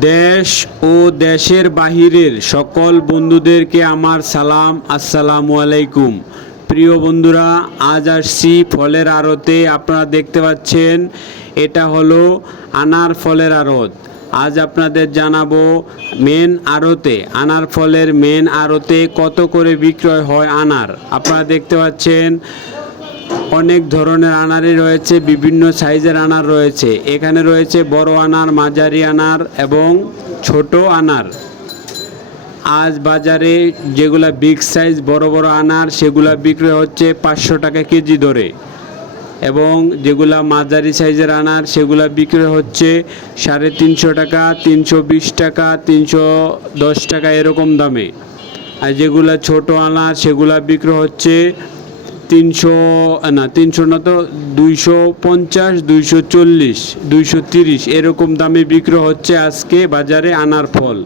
দেশ ও দেশের বাহিরের সকল বন্ধুদেরকে আমার সালাম, আসসালামু আলাইকুম। প্রিয় বন্ধুরা, আজ আসছি ফলের আড়তে। আপনারা দেখতে পাচ্ছেন, এটা হলো আনার ফলের আড়ত। আজ আপনাদের জানাব মেন আড়তে। আনার ফলের মেন আড়তে কত করে বিক্রয় হয় আনার? আপনারা দেখতে পাচ্ছেন অনেক ধরনের আনারই রয়েছে, বিভিন্ন সাইজের আনার রয়েছে। এখানে রয়েছে বড় আনার, মাঝারি আনার এবং ছোট আনার। আজ বাজারে যেগুলা বিগ সাইজ বড় বড় আনার, সেগুলা বিক্রি হচ্ছে পাঁচশো টাকা কেজি ধরে এবং যেগুলা মাঝারি সাইজের আনার, সেগুলা বিক্রি হচ্ছে সাড়ে তিনশো টাকা, তিনশো বিশ টাকা, তিনশো দশ টাকা এরকম দামে। আর যেগুলা ছোট আনার, সেগুলা বিক্রি হচ্ছে তিনশো, না তিনশো না তো, দুইশো পঞ্চাশ, দুইশো চল্লিশ, দুইশো তিরিশ, এরকম দামে বিক্রয় হচ্ছে আজকে বাজারে আনার ফল।